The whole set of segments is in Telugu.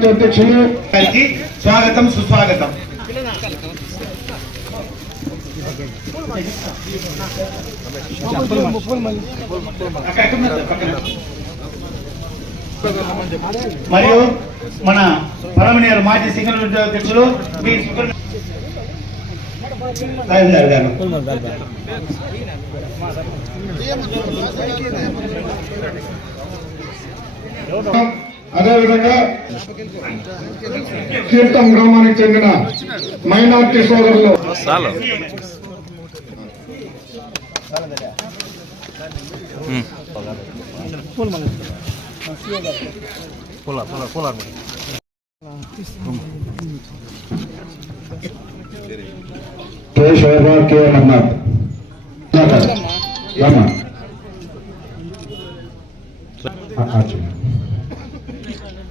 పార్టీ అధ్యక్షులు గారికి స్వాగతం సుస్వాగతం. మరియు మన పరమనేరు మాజీ సింగల్ అధ్యక్షులు మీ సుబ్రహ్మ- రాజేంద్ర గారు. అదేవిధంగా తీర్థం గ్రామానికి చెందిన మైనార్టీ సోదరులు. చాలు. కె శోభ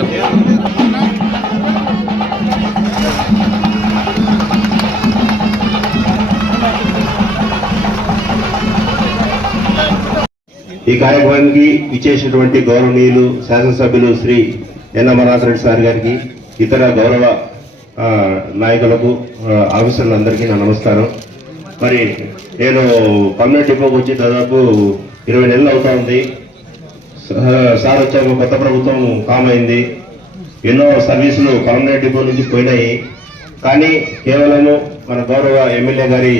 కొంచెం ఈ కార్యక్రమానికి ఇచ్చేసినటువంటి గౌరవనీయులు శాసనసభ్యులు శ్రీ ఎన్ రెడ్డి సార్ గారికి ఇతర గౌరవ నాయకులకు ఆ, ఆఫీసర్లందరికీ నా నమస్కారం. మరి నేను పర్మనెంట్ డిపోకి వచ్చి దాదాపు ఇరవై నెలలు అవుతా ఉంది. సార్ వచ్చాక కొత్త ప్రభుత్వం ఫామ్ అయింది ఎన్నో సర్వీసులు పర్మనెంట్ డిపో నుంచి పోయినాయి. కానీ కేవలము మన గౌరవ ఎమ్మెల్యే గారి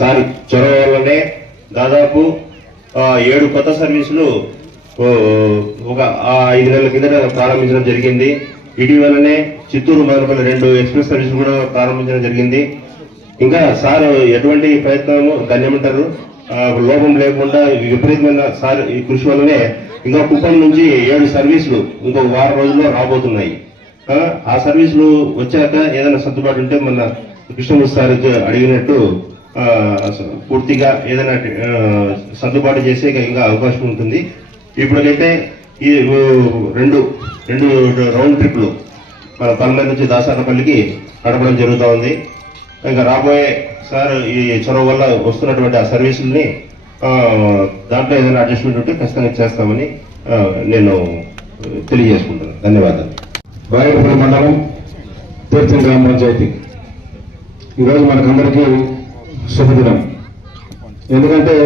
సార్ చొరవ వల్లనే దాదాపు ఏడు కొత్త సర్వీసులు ఒక ఐదు నెలల కిందట ప్రారంభించడం జరిగింది. ఇటీవలనే చిత్తూరు మదనపల్లి రెండు ఎక్స్ప్రెస్ సర్వీసులు కూడా ప్రారంభించడం జరిగింది. ఇంకా సార్ ఎటువంటి ప్రయత్నము దాన్ని ఏమంటారు లోపం లేకుండా విపరీతమైన సార్ ఈ కృషి వల్లనే ఇంకా కుప్పం నుంచి ఏడు సర్వీసులు ఇంకొక వారం రోజుల్లో రాబోతున్నాయి. ఆ, సర్వీసులు వచ్చాక ఏదైనా సర్దుబాటు ఉంటే మన కృష్ణమూర్తి సార్ అడిగినట్టు పూర్తిగా ఏదైనా సర్దుబాటు చేసే ఇంకా అవకాశం ఉంటుంది. ఇప్పటికైతే ఈ రెండు రెండు రౌండ్ ట్రిప్లు మన పల్లె నుంచి దాసానపల్లికి నడపడం జరుగుతూ ఉంది. ఇంకా రాబోయే సార్ ఈ చొరవ వల్ల వస్తున్నటువంటి ఆ సర్వీసుల్ని దాంట్లో ఏదైనా అడ్జస్ట్మెంట్ ఉంటే ఖచ్చితంగా చేస్తామని నేను తెలియజేసుకుంటాను ధన్యవాదాలు. రాయలపల్లి మండలం తీర్థం గ్రామ పంచాయతీ. ఈరోజు మనకందరికీ శుభదినం. ఎందుకంటే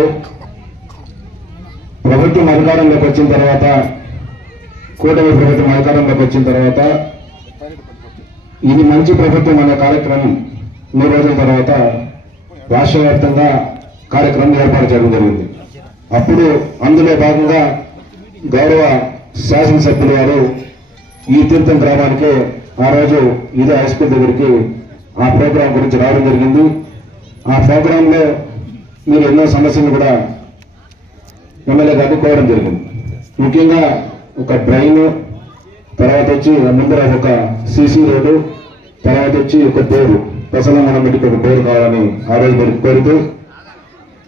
ప్రభుత్వం అధికారంలోకి వచ్చిన తర్వాత కూటమి ప్రభుత్వం అధికారంలోకి వచ్చిన తర్వాత ఇది మంచి ప్రభుత్వం అనే కార్యక్రమం మూడు రోజుల తర్వాత రాష్ట్ర వ్యాప్తంగా కార్యక్రమం ఏర్పాటు చేయడం జరిగింది. అప్పుడు అందులో భాగంగా గౌరవ శాసనసభ్యులు వారు ఈ తీర్థం గ్రామానికి ఆ రోజు ఇదే హై స్కూల్ దగ్గరికి ఆ ప్రోగ్రాం గురించి రావడం జరిగింది. ఆ ప్రోగ్రాంలో మీరు ఎన్నో సమస్యలు కూడా ఎమ్మెల్యే గారిని కోరడం జరిగింది. ముఖ్యంగా ఒక డ్రైన్ తర్వాత వచ్చి ముందర ఒక సీసీ రోడ్డు తర్వాత వచ్చి ఒక బోరు ప్రసన్న మనం పెట్టి ఒక పేరు కావాలని ఆ రోజు మీరు కోరుతూ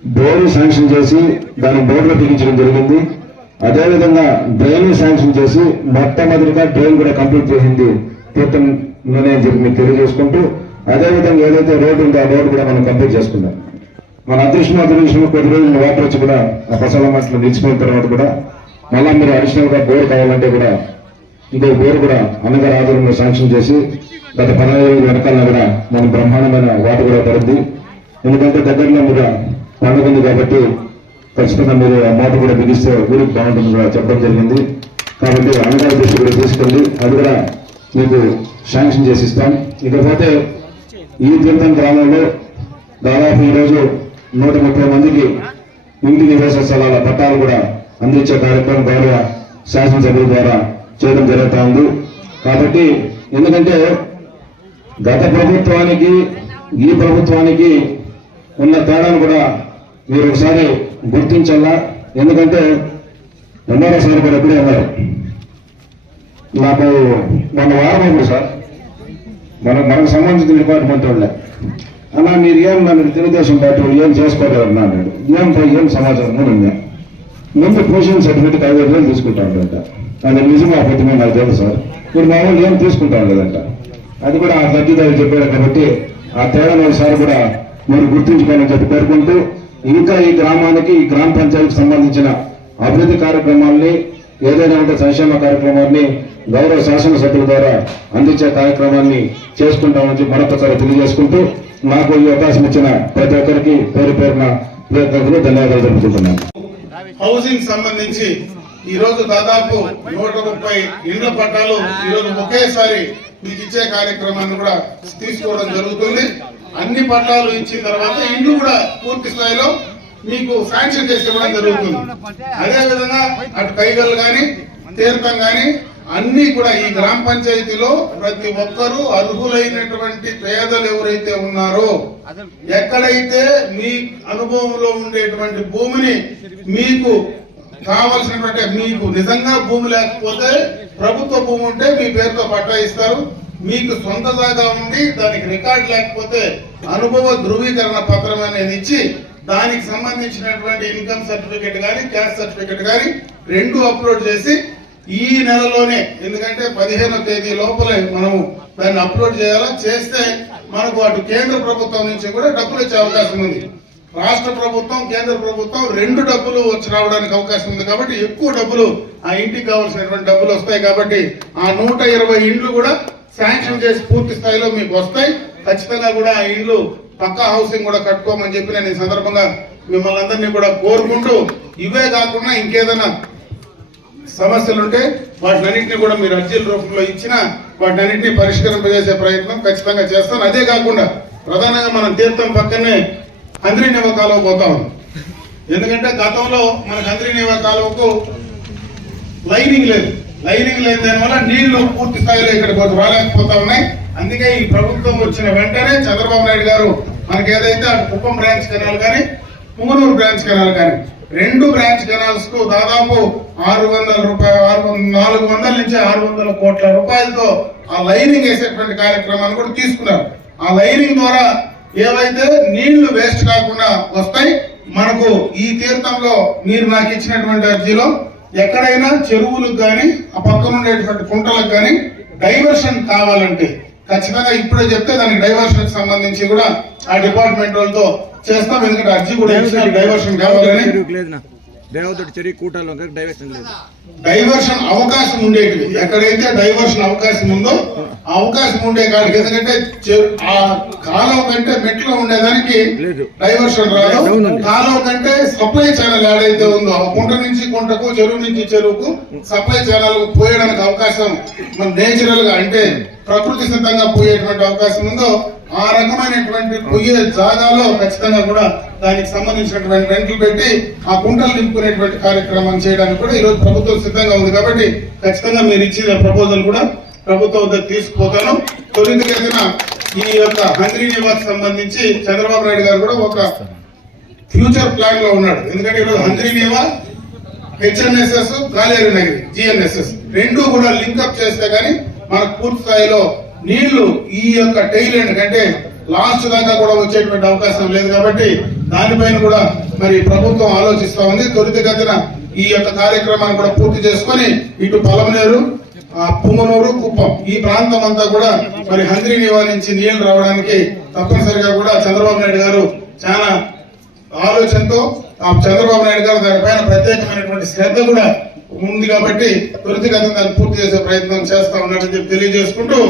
బోరు శాంక్షన్ చేసి దాని బోర్డులో బిగించడం జరిగింది. అదేవిధంగా డ్రైన్ శాంక్షన్ చేసి మొట్టమొదటిగా డ్రైన్ కూడా కంప్లీట్ చేసింది తీర్థంలోనే అని చెప్పి మీకు తెలియజేసుకుంటూ అదేవిధంగా ఏదైతే రోడ్డు ఉందో ఆ రోడ్డు కూడా మనం కంప్లీట్ చేసుకుందాం మన అదృష్టం అదృష్టం కొద్ది రోజులు వాటర్ వచ్చి కూడా ఆ ఫసల మట్లు నిలిచిపోయిన తర్వాత కూడా మళ్ళా మీరు అడిషనల్గా బోర్ కావాలంటే కూడా ఇంకో బోర్ కూడా అన్నగారి ఆధ్వర్యంలో శాంక్షన్ చేసి గత పదహైదు రోజుల వెనకాల కూడా మన బ్రహ్మాండమైన వాటర్ కూడా పడుద్ది ఎందుకంటే దగ్గరలో కూడా పండుగ ఉంది కాబట్టి ఖచ్చితంగా మీరు ఆ మాట కూడా బిగిస్తే ఊరికి బాగుంటుంది కూడా చెప్పడం జరిగింది. కాబట్టి అన్నగారి దృష్టి కూడా తీసుకోండి. అది కూడా మీకు శాంక్షన్ చేసి ఇస్తాం. ఇకపోతే ఈ తీర్థం గ్రామంలో దాదాపు ఈరోజు నూట ముప్పై మందికి ఇంటి నివాస స్థలాల పట్టాలు కూడా అందించే కార్యక్రమం గౌరవ శాసనసభ్యుల ద్వారా చేయడం జరుగుతూ ఉంది. కాబట్టి ఎందుకంటే గత ప్రభుత్వానికి ఈ ప్రభుత్వానికి ఉన్న తేడాను కూడా మీరు ఒకసారి గుర్తించాలా ఎందుకంటే ఎంఆర్ఓ సార్ కూడా ఎప్పుడే ఉన్నారు. నాకు మన వారం అప్పుడు సార్. మన మనకు సంబంధించిన డిపార్ట్మెంట్ వాళ్ళే. అలా మీరు ఏం నన్ను తెలుగుదేశం పార్టీ ఏం చేసుకోలేరు అన్నాడు. ఏం ఏం సమాచారం కూడా ఉంది ముందు పొజిషన్ సర్టిఫికేట్ ఐదు వేలు తీసుకుంటా ఉందంట అది నిజమా అబద్ధమో నాకు తెలుసు సార్. మీరు మామూలు ఏం తీసుకుంటాం లేదంట. అది కూడా ఆ తగ్గిదారు చెప్పారు కాబట్టి ఆ తేడాను ఒకసారి కూడా మీరు గుర్తుంచుకోవాలని చెప్పి పేర్కొంటూ ఇంకా ఈ గ్రామానికి ఈ గ్రామ పంచాయతీకి సంబంధించిన అభివృద్ధి కార్యక్రమాల్ని ఏదైనా ఉంటే సంక్షేమ కార్యక్రమాన్ని గౌరవ శాసనసభ్యుల ద్వారా అందించే కార్యక్రమాన్ని చేసుకుంటామని చెప్పి మరొకసారి తెలియజేసుకుంటూ నాకు ఈ అవకాశం ఇచ్చిన ప్రతి ఒక్కరికి పేరు పేరున కృతజ్ఞతలు ధన్యవాదాలు తెలుపుకుంటున్నాను. హౌసింగ్ సంబంధించి ఈ రోజు దాదాపు నూట ముప్పై ఇండ్ల పట్టాలు ఈ రోజు ఒకేసారి మీకు ఇచ్చే కార్యక్రమాన్ని కూడా తీసుకోవడం జరుగుతుంది. అన్ని పట్టాలు ఇచ్చిన తర్వాత ఇల్లు కూడా పూర్తి స్థాయిలో మీకు శాంక్షన్ చేసి ఇవ్వడం జరుగుతుంది. అదే విధంగా అటు కైగలు గాని తీర్థం గాని అన్ని కూడా ఈ గ్రామ పంచాయతీలో ప్రతి ఒక్కరూ అర్హులైనటువంటి పేదలు ఎవరైతే ఉన్నారో ఎక్కడైతే మీ అనుభవంలో ఉండేటువంటి భూమిని మీకు కావలసినటువంటి మీకు నిజంగా భూమి లేకపోతే ప్రభుత్వ భూమి ఉంటే మీ పేరుతో పట్టా ఇస్తారు. మీకు సొంత జాగా ఉండి దానికి రికార్డు లేకపోతే అనుభవ ధృవీకరణ పత్రం అనేది ఇచ్చి దానికి సంబంధించినటువంటి ఇన్కమ్ సర్టిఫికెట్ కానీ క్యాష్ సర్టిఫికెట్ కానీ రెండు అప్లోడ్ చేసి ఈ నెలలోనే ఎందుకంటే పదిహేనో తేదీ లోపలే మనము దాన్ని అప్లోడ్ చేయాలా? చేస్తే మనకు అటు కేంద్ర ప్రభుత్వం నుంచి కూడా డబ్బులు వచ్చే అవకాశం ఉంది. రాష్ట్ర ప్రభుత్వం కేంద్ర ప్రభుత్వం రెండు డబ్బులు వచ్చి రావడానికి అవకాశం ఉంది కాబట్టి ఎక్కువ డబ్బులు ఆ ఇంటికి కావాల్సినటువంటి డబ్బులు వస్తాయి కాబట్టి ఆ నూట ఇరవై ఇండ్లు కూడా శాంక్షన్ చేసి పూర్తి స్థాయిలో మీకు వస్తాయి. ఖచ్చితంగా కూడా ఆ ఇండ్లు పక్కా హౌసింగ్ కూడా కట్టుకోమని చెప్పి నేను ఈ సందర్భంగా మిమ్మల్ని అందరినీ కూడా కోరుకుంటూ ఇవే కాకుండా ఇంకేదైనా సమస్యలుంటే వాటినన్నింటినీ కూడా మీరు అర్జీల రూపంలో ఇచ్చిన వాటినన్నింటినీ పరిష్కరింపజేసే ప్రయత్నం ఖచ్చితంగా చేస్తాను. అదే కాకుండా ప్రధానంగా మనం తీర్థం పక్కనే అంద్రి నివాకాలువ పోతా ఉన్నాం ఎందుకంటే గతంలో మనకు అంద్రి నివాకాలువకు లైనింగ్ లేదు. లైనింగ్ లేని దానివల్ల నీళ్ళు పూర్తి స్థాయిలో ఇక్కడ కొంచెం రాలేకపోతా ఉన్నాయి. అందుకే ఈ ప్రభుత్వం వచ్చిన వెంటనే చంద్రబాబు నాయుడు గారు మనకి ఏదైతే అటు కుప్పం బ్రాంచ్ కెనాల్ కానీ పుంగనూరు బ్రాంచ్ కెనాల్ కానీ రెండు బ్రాంచ్ కెనాల్స్కు దాదాపు ఆరు వందల రూపాయలు ఆరు వందల నాలుగు వందల నుంచి ఆరు వందల కోట్ల రూపాయలతో ఆ లైనింగ్ వేసేటువంటి కార్యక్రమాన్ని కూడా తీసుకున్నారు. ఆ లైనింగ్ ద్వారా ఏవైతే నీళ్ళు వేస్ట్ కాకుండా వస్తాయి మనకు ఈ తీర్థంలో మీరు నాకు ఇచ్చినటువంటి అర్జీలో ఎక్కడైనా చెరువులకు కానీ ఆ పక్కన ఉండేటువంటి కుంటలకు కానీ డైవర్షన్ కావాలంటే ఖచ్చితంగా ఇప్పుడే చెప్తే దానికి డైవర్షన్ సంబంధించి కూడా ఆ డిపార్ట్మెంట్ వాళ్ళతో చేస్తాం. ఎందుకంటే అర్జీ కూడా డైవర్షన్ కావాలని. దేవతోటి చెరువు కూటాలో డైవర్షన్ లేదు. డైవర్షన్ అవకాశం ఉండేటివి ఎక్కడైతే డైవర్షన్ అవకాశం ఉందో ఆ అవకాశం ఉండే కాడికి ఎందుకంటే ఆ కాలువ కంటే మెట్లో ఉండేదానికి. డైవర్షన్ రాదు. కాలువ కంటే సప్లై ఛానల్ ఏడైతే ఉందో ఆ కుంట నుంచి కుంటకు చెరువు నుంచి చెరువుకు సప్లై ఛానల్ పోయడానికి అవకాశం మన నేచురల్గా అంటే ప్రకృతి సిద్ధంగా పోయేటువంటి అవకాశం ఉందో ఆ రకమైనటువంటి పొయ్యే జాగాలో ఖచ్చితంగా కూడా దానికి సంబంధించినటువంటి రెంట్లు పెట్టి ఆ కుంటలు నింపుకునేటువంటి కార్యక్రమం చేయడానికి కూడా ఈరోజు ప్రభుత్వం సిద్ధంగా ఉంది కాబట్టి ఖచ్చితంగా మీరు ఇచ్చిన ప్రపోజల్ కూడా ప్రభుత్వం వద్ద తీసుకుపోతాను. తొలిదిగతిన ఈ యొక్క హంద్రీ నివాస్ సంబంధించి చంద్రబాబు నాయుడు గారు కూడా ఒక ఫ్యూచర్ ప్లాన్లో ఉన్నాడు. ఎందుకంటే ఈరోజు హంద్రీ నివాస్ హెచ్ఎన్ఎస్ఎస్ కాలేరు నగరి జిఎన్ఎస్ఎస్ రెండు కూడా లింకప్ చేస్తే గానీ మనకు పూర్తి స్థాయిలో నీళ్ళు ఈ యొక్క టైలెండ్ కంటే లాస్ట్ దాకా కూడా వచ్చేటువంటి అవకాశం లేదు కాబట్టి దానిపైన కూడా మరి ప్రభుత్వం ఆలోచిస్తా ఉంది. త్వరితగతిన ఈ యొక్క కార్యక్రమాన్ని కూడా పూర్తి చేసుకొని ఇటు పలమనేరు ఆ కుప్పం ఈ ప్రాంతం అంతా కూడా మరి హంద్రి నివారించి నీళ్ళు రావడానికి తప్పనిసరిగా కూడా చంద్రబాబు నాయుడు గారు చాలా ఆలోచనతో ఆ చంద్రబాబు నాయుడు గారు దానిపైన ప్రత్యేకమైనటువంటి శ్రద్ధ కూడా ఉంది కాబట్టి త్వరితగతిన దాన్ని పూర్తి చేసే ప్రయత్నం చేస్తా ఉన్నారని చెప్పి తెలియజేసుకుంటూ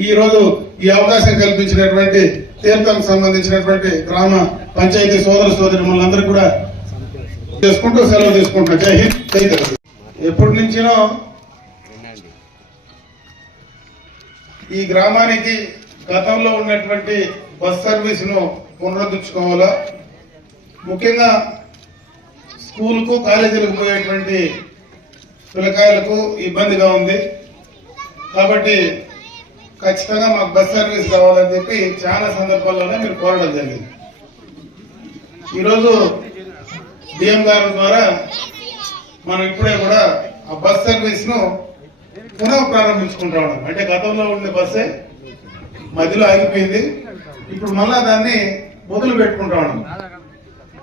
ఈ రోజు ఈ అవకాశం కల్పించినటువంటి తీర్థానికి సంబంధించినటువంటి గ్రామ పంచాయతీ సోదర సోదరి మనందరూ కూడా చేసుకుంటూ సెలవు తీసుకుంటున్నా. జై హింద్ జై తెలుగు. ఎప్పటి నుంచినో ఈ గ్రామానికి గతంలో ఉన్నటువంటి బస్ సర్వీస్ను పునరుద్ధరించుకోవాలా? ముఖ్యంగా స్కూల్కు కాలేజీలకు పోయేటువంటి పిల్లకాయలకు ఇబ్బందిగా ఉంది. కాబట్టి ఖచ్చితంగా మాకు బస్ సర్వీస్ కావాలని చెప్పి చాలా సందర్భాల్లోనే మీరు కోరడం జరిగింది. ఈరోజు డిఎం గారి ద్వారా మనం ఇప్పుడే కూడా ఆ బస్ సర్వీస్ను పునః ప్రారంభించుకుంటా ఉన్నాం. అంటే గతంలో ఉండే బస్సే మధ్యలో ఆగిపోయింది. ఇప్పుడు మళ్ళా దాన్ని మొదలు పెట్టుకుంటా ఉన్నాం.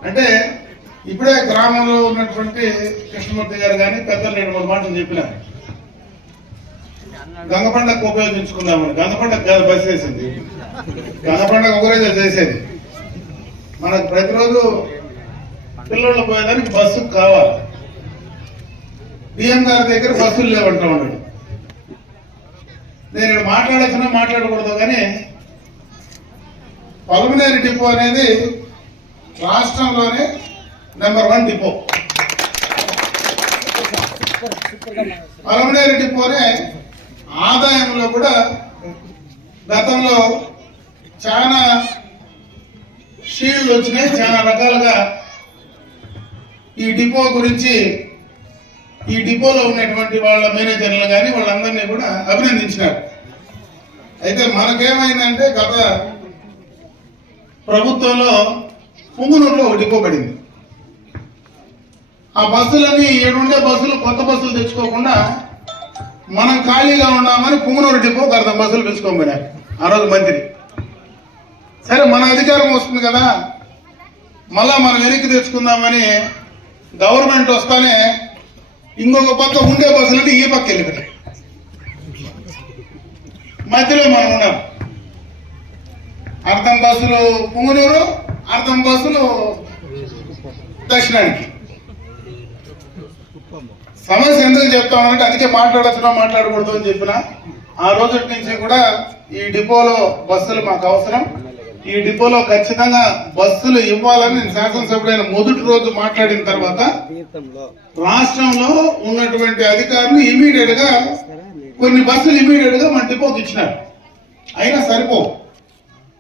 అంటే ఇప్పుడే గ్రామంలో ఉన్నటువంటి కృష్ణమూర్తి గారు కానీ పెద్దలు రెండు మూడు మాటలు చెప్పినారు. గంగ పండగ ఉపయోగించుకుందామని. గంగ పండగ కాదు బస్ వేసింది. గంగ పండగ చేసేది. మనకు ప్రతిరోజు పిల్లలు పోయేదానికి బస్సు కావాలి. బిఎం గారి దగ్గర బస్సులు లేవంటా ఉన్నాడు. నేను ఇక్కడ మాట్లాడకూడదు కానీ పల్మనేరి డిపో అనేది రాష్ట్రంలోనే నెంబర్ వన్ డిపో. పలమనేరు డిపోనే ఆదాయంలో కూడా గతంలో చాలా షీల్డ్ వచ్చినాయి చాలా రకాలుగా ఈ డిపో గురించి ఈ డిపోలో ఉన్నటువంటి వాళ్ళ మేనేజర్లు కానీ వాళ్ళందరినీ కూడా అభినందించినారు. అయితే మనకేమైందంటే గత ప్రభుత్వంలో పుంగునూరులో ఒక డిపో పడింది. ఆ బస్సులన్నీ ఏడుండే బస్సులు కొత్త బస్సులు తెచ్చుకోకుండా మనం ఖాళీగా ఉన్నామని పుంగునూరు డిపో అర్థం బస్సులు పిలుచుకోమన్నారు ఆ రోజు మంత్రి. సరే మన అధికారం వస్తుంది కదా. మళ్ళా మనం వెనక్కి తెచ్చుకుందామని గవర్నమెంట్ వస్తానే ఇంకొక పక్క ఉండే బస్సులన్నీ ఈ పక్క వెళ్ళిపోయాయి మధ్యలో మనం ఉన్నాం. అర్థం బస్సులు పుంగనూరు అర్థం బస్సులు దక్షిణానికి. సమస్య ఎందుకు చెప్తామంటే అందుకే మాట్లాడచ్చునా మాట్లాడకూడదు అని చెప్పిన ఆ రోజు నుంచి కూడా ఈ డిపోలో బస్సులు మాకు అవసరం. ఈ డిపోలో ఖచ్చితంగా బస్సులు ఇవ్వాలని నేను శాసనసభ్యుడైన మొదటి రోజు మాట్లాడిన తర్వాత రాష్ట్రంలో ఉన్నటువంటి అధికారులు ఇమీడియట్గా కొన్ని బస్సులు ఇమీడియట్గా మన డిపోకి ఇచ్చినారు. అయినా సరిపో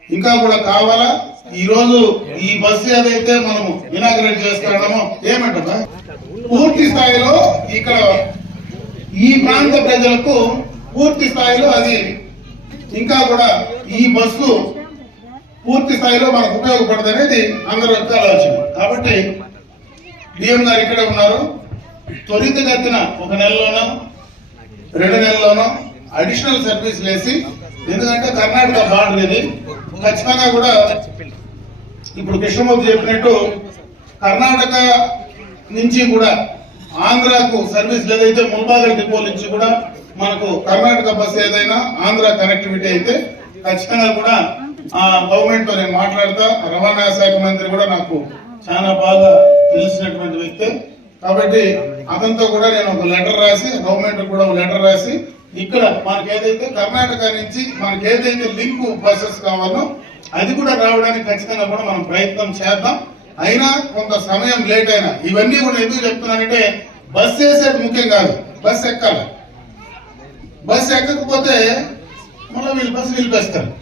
ఇంకా కూడా కావాలా? ఈ రోజు ఈ బస్సు ఏదైతే మనము ఇనాగ్రేట్ చేస్తున్నామో ఏమంటారా? పూర్తి స్థాయిలో ఇక్కడ ఈ ప్రాంత ప్రజలకు పూర్తి స్థాయిలో అది ఇంకా కూడా ఈ బస్సు పూర్తి స్థాయిలో మనకు ఉపయోగపడదు అనేది అందరూ యొక్క ఆలోచన కాబట్టి డిఎం గారు ఇక్కడే ఉన్నారు. త్వరితగతిన ఒక నెలలోనో రెండు నెలల్లోనో అడిషనల్ సర్వీస్ వేసి ఎందుకంటే కర్ణాటక బార్డర్ ఇది. ఖచ్చితంగా కూడా ఇప్పుడు కృష్ణమూర్తి చెప్పినట్టు కర్ణాటక నుంచి కూడా ఆంధ్రాకు సర్వీస్ ఏదైతే ముల్బాగల్ డిపో నుంచి కూడా మనకు కర్ణాటక బస్ ఏదైనా ఆంధ్ర కనెక్టివిటీ అయితే ఖచ్చితంగా కూడా ఆ గవర్నమెంట్తో నేను మాట్లాడతా. రవాణా శాఖ మంత్రి కూడా నాకు చాలా బాగా తెలిసినటువంటి వ్యక్తి. కాబట్టి అతనితో కూడా నేను ఒక లెటర్ రాసి గవర్నమెంట్ కూడా ఒక లెటర్ రాసి ఇక్కడ మనకి ఏదైతే కర్ణాటక నుంచి మనకి ఏదైతే లింక్ బస్సెస్ కావాలో అది కూడా రావడానికి ఖచ్చితంగా కూడా మనం ప్రయత్నం చేద్దాం. అయినా కొంత సమయం లేట్ అయినా. ఇవన్నీ కూడా ఎందుకు చెప్తున్నానంటే బస్ వేసేది ముఖ్యం కాదు. బస్ ఎక్కాలి. బస్ ఎక్కకపోతే మళ్ళీ వీళ్ళు బస్సు నిలిపేస్తారు.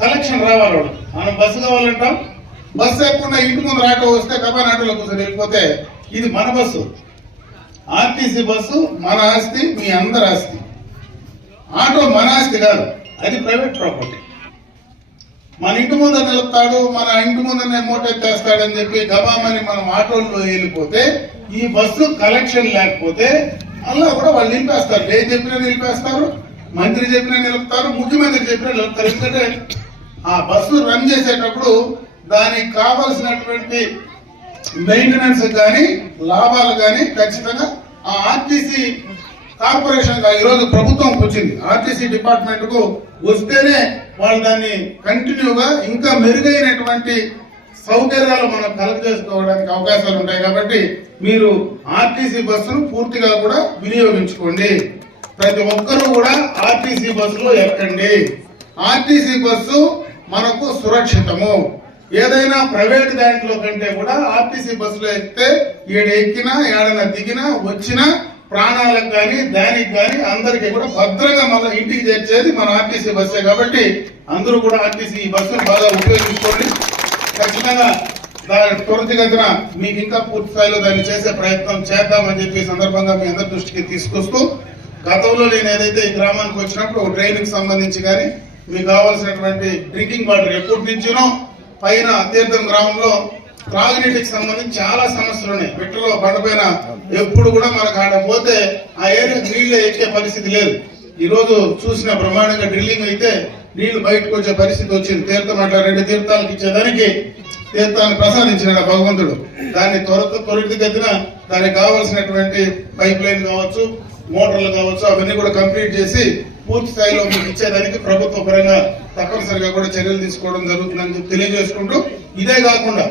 కలెక్షన్ రావాలి మనం బస్సు కావాలంటాం. బస్సు ఎక్కకుండా ఇంటి ముందు రాక వస్తే కబాన్ ఆటోలో కూర్చొని వెళ్ళిపోతే ఇది మన బస్సు. ఆర్టీసీ బస్సు మన ఆస్తి మీ అందరి ఆస్తి. ఆటో మన ఆస్తి కాదు. అది ప్రైవేట్ ప్రాపర్టీ. మన ఇంటి ముందర నిలుపుతాడు మన ఇంటి ముందరనే మూట చేస్తాడని చెప్పి గబామని మనం ఆటోల్లో వెళ్ళిపోతే ఈ బస్సు కలెక్షన్ లేకపోతే అలా కూడా వాళ్ళు నిలిపేస్తారు. ఏం చెప్పినా నిలిపేస్తారు మంత్రి చెప్పినా నిలుపుతారు ముఖ్యమంత్రి చెప్పినా నిలుపుతారు. ఎందుకంటే ఆ బస్సు రన్ చేసేటప్పుడు దానికి కావలసినటువంటి మెయింటెనెన్స్ కానీ లాభాలు కానీ ఖచ్చితంగా ఆ ఆర్టీసీ కార్పొరేషన్ ఈరోజు ప్రభుత్వం వచ్చింది. ఆర్టీసీ డిపార్ట్మెంట్కు వస్తేనే వాళ్ళు దాన్ని కంటిన్యూగా ఇంకా మెరుగైనటువంటి సౌకర్యాలు మనం కలెక్ట్ చేసుకోవడానికి అవకాశాలు ఉంటాయి కాబట్టి మీరు ఆర్టీసీ బస్సును పూర్తిగా కూడా వినియోగించుకోండి. ప్రతి ఒక్కరూ కూడా ఆర్టీసీ బస్సులో ఎక్కండి. ఆర్టీసీ బస్సు మనకు సురక్షితము. ఏదైనా ప్రైవేట్ దాంట్లో కంటే కూడా ఆర్టీసీ బస్సులో ఎక్కితే ఈడ ఎక్కినా ఏడైనా దిగినా వచ్చినా ప్రాణాలకు కానీ దానికి కానీ అందరికీ కూడా భద్రంగా మన ఇంటికి చేర్చేది మన ఆర్టీసీ బస్సే కాబట్టి అందరూ కూడా ఆర్టీసీ బస్సును బాగా ఉపయోగించుకోండి. ఖచ్చితంగా దాని త్వరితగతిన మీకు ఇంకా పూర్తి స్థాయిలో దాన్ని చేసే ప్రయత్నం చేద్దామని చెప్పి సందర్భంగా మీ అందరి దృష్టికి తీసుకొస్తూ గతంలో నేను ఏదైతే ఈ గ్రామానికి వచ్చినప్పుడు ఒక సంబంధించి కానీ మీకు కావాల్సినటువంటి డ్రింకింగ్ వాటర్ ఎప్పటి నుంచినో పైన తీర్థం గ్రామంలో త్రాగునీటికి సంబంధించి చాలా సమస్యలు ఉన్నాయి. బిట్టలో బండపైన ఎప్పుడు కూడా మనకు ఆడ పోతే ఆ ఏరియా నీళ్ళు ఎక్కే పరిస్థితి లేదు. ఈరోజు చూసిన బ్రహ్మాండంగా డ్రిల్లింగ్ అయితే నీళ్ళు బయటకు వచ్చే పరిస్థితి వచ్చింది. తీర్థం అట్లా రెండు తీర్థాలకు ఇచ్చేదానికి తీర్థాన్ని ప్రసాదించినాడు భగవంతుడు. దాన్ని త్వర త్వరితగతిన దానికి కావాల్సినటువంటి పైప్ లైన్ కావచ్చు మోటార్లు కావచ్చు అవన్నీ కూడా కంప్లీట్ చేసి పూర్తి స్థాయిలో మీకు ఇచ్చేదానికి ప్రభుత్వ పరంగా తప్పనిసరిగా కూడా చర్యలు తీసుకోవడం జరుగుతుందని చెప్పి తెలియజేసుకుంటూ ఇదే కాకుండా